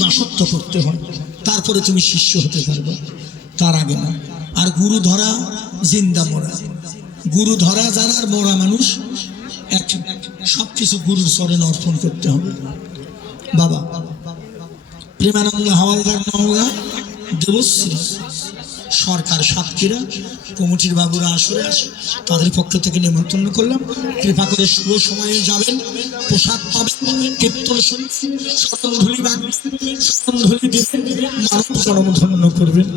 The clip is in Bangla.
দাসত্ব করতে হয়, তারপরে তুমি শিষ্য হতে পারবে, তার আগে না। আর গুরু ধরা জিন্দা মরা, গুরু ধরা যারা আর মরা মানুষ এক, সবকিছু গুরুর চরণে অর্পণ করতে হবে। বাবা প্রেমানন্দ হাওয়ালদার নওগাঁ, দেবশ্রী সরকার সাতক্ষীরা কমিটির বাবুরা আসরে আসে, তাদের পক্ষ থেকে নিমন্ত্রণ করলাম। কৃপা করে শুভ সময়ে যাবেন, প্রসাদ পাবেন, কীর্তন শুনবেন, শরণধূলি বাঁধবেন, শরণধূলি দিবেন, মানব জন্ম ধন্য করবেন।